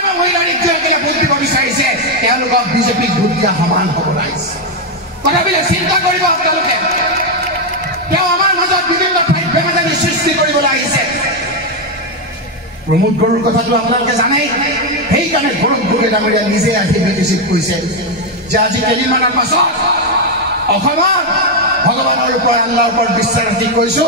vote দিব বিচাৰিছে তেওঁলোকক বিজেপিক ভোট দিয়া সমান হ'ব লাগিছে কথাবিলাক চিন্তা কৰিব আপোনালোকে তেওঁ আমাৰ মাজত বিভিন্ন ঠাইত বেমাজানি সৃষ্টি কৰিব লাগিছে প্ৰমোদ গৰুৰ কথাটো আপোনালোকে জানেই সেইকাৰণে গৌৰৱ গগৈ ডাঙৰীয়া নিজে আহি বিটিচিত কৈছে যে আজি কেইদিনমানৰ পাছত অসমত ভগৱানৰ ওপৰত আল্লাহৰ ওপৰত বিশ্বাস ৰাখি কৈছো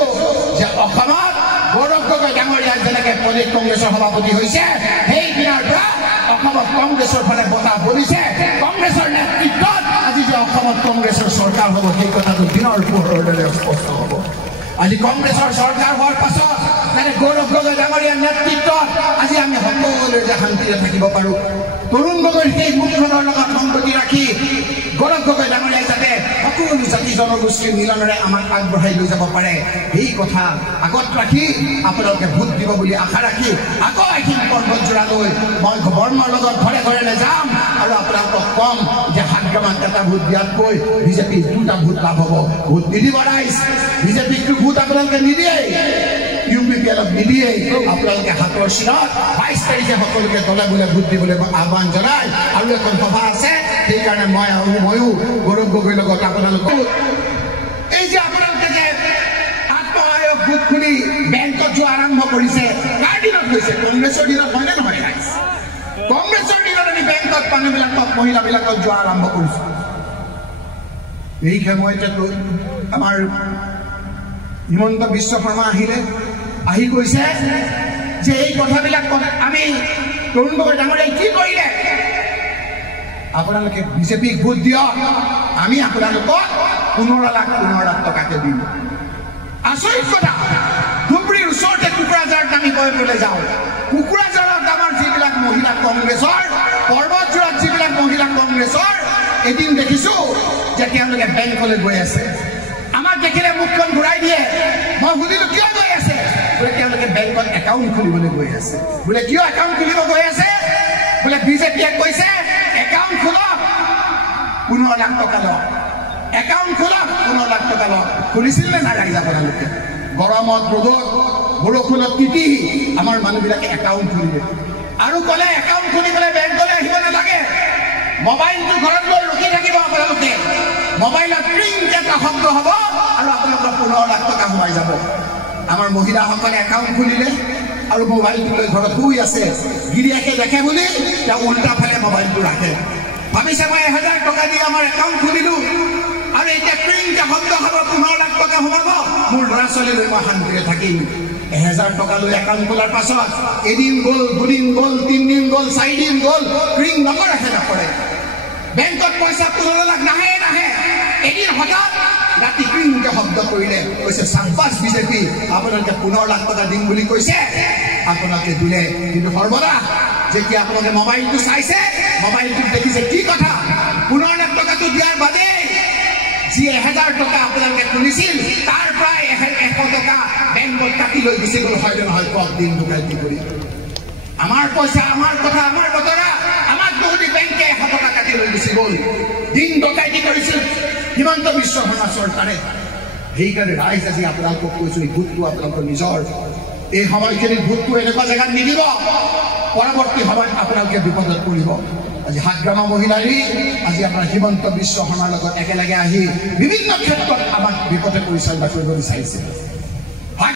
যে অসমত গৌৰৱ গগৈ ডাঙৰীয়া যেনেকৈ প্ৰদেশ কংগ্ৰেছৰ সভাপতি হৈছে সেইদিনাৰ পৰা অসমত কংগ্ৰেছৰ ফালে বতাহ বলিছে কংগ্ৰেছৰ নেতৃত্বত আজি যে অসমত কংগ্ৰেছৰ চৰকাৰ হ'ব সেই কথাটো দিনৰ পোহৰৰ দৰে স্পষ্ট হ'ব আজি কংগ্ৰেছৰ চৰকাৰ হোৱাৰ পাছত গৌৰৱ গগৈ ডাঙৰীয়াৰ নেতৃত্বত আজি আমি সকলোৱে যে শান্তিৰে থাকিব পাৰোঁ তৰুণ গগৈৰ সেই মুখখনৰ লগত সংগতি ৰাখি গৌৰৱ গগৈ ডাঙৰীয়াই যাতে সকলো জাতি জনগোষ্ঠীৰ মিলনেৰে আমাক আগবঢ়াই লৈ যাব পাৰে সেই কথা আগত ৰাখি আপোনালোকে ভোট দিব বুলি আশা ৰাখি আকৌ আহিম পৰ্বতজোৰালৈ মই বৰ্মৰ লগত ঘৰে ঘৰে যাম আৰু আপোনালোকক কম যে হাতগামাত এটা ভোট দিয়াতকৈ বিজেপিৰ দুটা ভোট লাভ হ'ব ভোট নিদিব ৰাইজ বিজেপিকটো ভোট আপোনালোকে নিদিয়ে ইউপিপিএলক নিদিয়ে আপোনালোকে হাতৰ চিনত 22 তাৰিখে সকলোকে দলে বোলে ভোট দিবলৈ আহ্বান জনাই আৰু এখন সভা আছে সেইকাৰণে ময়ো গৌৰৱ গগৈৰ লগত আপোনালোকক এই যে আপোনালোকে যে আত্মসহায়ক গোট খুলি বেংকত যোৱা আৰম্ভ কৰিছে কাৰ দিনত হৈছে কংগ্ৰেছৰ দিনত হয়নে নহয় ৰাইজ কংগ্ৰেছৰ দিনত আমি বেংকত মানুহবিলাকক মহিলাবিলাকক যোৱা আৰম্ভ কৰিছোঁ এই সময়তে আমাৰ হিমন্ত বিশ্ব শৰ্মা আহিলে আহি কৈছে যে এই কথাবিলাক আমি তৰুণ গগৈ ডাঙৰীয়াই কি কৰিলে আপোনালোকে বিজেপিক ভোট দিয়ক আমি আপোনালোকক 15 লাখ টকাকে দিম আচৰিত কথা ধুবুৰীৰ ওচৰতে কুকুৰাঝাৰত আমি কৰিবলৈ যাওঁ কুকুৰাঝাৰত আমাৰ যিবিলাক মহিলা কংগ্ৰেছৰ পৰ্বতজোৰাত যিবিলাক মহিলা কংগ্ৰেছৰ এদিন দেখিছোঁ যে তেওঁলোকে বেংকলৈ গৈ আছে আমাক দেখিলে মুখখন ঘূৰাই দিয়ে মই সুধিলোঁ কিয় গৈ আছে বোলে তেওঁলোকে বেংকত একাউণ্ট খুলিবলৈ গৈ আছে বোলে কিয় একাউণ্ট খুলিব গৈ আছে বোলে বিজেপিয়ে কৈছে একাউণ্ট খোলক 15 লাখ টকা লওক একাউণ্ট খোলক 15 লাখ টকা লওক খুলিছিল নে নাই ৰাইজ আপোনালোকে গৰমত ৰ'দত বৰষুণত তিতি আমাৰ মানুহবিলাকে একাউণ্ট খুলিলে আৰু ক'লে একাউণ্ট খুলি পেলাই বেংকলৈ আহিব নালাগে মোবাইলটো ঘৰত লৈ ৰখি থাকিব আপোনালোকে মোবাইলত ৰিং এটা শব্দ হ'ব আৰু আপোনালোকৰ 15 লাখ টকা সোমাই যাব আমাৰ মহিলাসকলে একাউণ্ট খুলিলে আৰু মোবাইলটো লৈ ঘৰত শুই আছে গিৰিয়েকে দেখে বুলি তেওঁ উল্টা ফালে মোবাইলটো ৰাখে ভাবিছে মই 1000 টকা দি আমাৰ একাউণ্ট খুলিলোঁ আৰু এতিয়া ৰিং এটা শব্দ হ'ব 15 লাখ টকা সোমাব মোৰ ল'ৰা ছোৱালী লৈ মই শান্তিৰে থাকিম 1000 টকা লৈ একাউণ্ট খোলাৰ পাছত এদিন গ'ল দুদিন গ'ল 3 দিন গ'ল 4 দিন গ'ল ৰিং নকৰে বেংকত পইচা 15 লাখ নাহে এদিন হঠাৎ ৰাতি ৰিংকে শব্দ কৰিলে কৈছে চাব্বাছ বিজেপি আপোনালোকে 15 লাখ টকা দিম বুলি কৈছে আপোনালোকে দিলে কিন্তু সৰ্বদা যেতিয়া আপোনালোকে মোবাইলটো চাইছে মোবাইলটোত দেখিছে কি কথা 15 লাখ টকাটো দিয়াৰ বাদে যি 1000 টকা আপোনালোকে খুলিছিল তাৰ প্ৰায় 100 টকা বেংকত কাটি লৈ গুচি গ'ল হয়নে নহয় কওক দিন দুকাইটি কৰি আমাৰ পইচা আমাৰ কথা আমাৰ বতৰা আমাক বহুতে বেংকে 100 টকা কাটি লৈ গুচি গ'ল দিন ডকাইতি কৰিছিল হিমন্ত বিশ্ব শৰ্মা চৰকাৰে সেইকাৰণে ৰাইজ আজি আপোনালোকক কৈছোঁ এই ভোটটো আপোনালোকৰ নিজৰ এই সময়খিনিত ভোটটো এনেকুৱা জেগাত নিদিব পৰৱৰ্তী সময়ত আপোনালোকে বিপদত পৰিব আজি হাতগামা মহিলাৰী আজি আপোনাৰ হিমন্ত বিশ্ব শৰ্মাৰ লগত একেলগে আহি বিভিন্ন ক্ষেত্ৰত আমাক বিপদে পৰিচালনা কৰিব বিচাৰিছে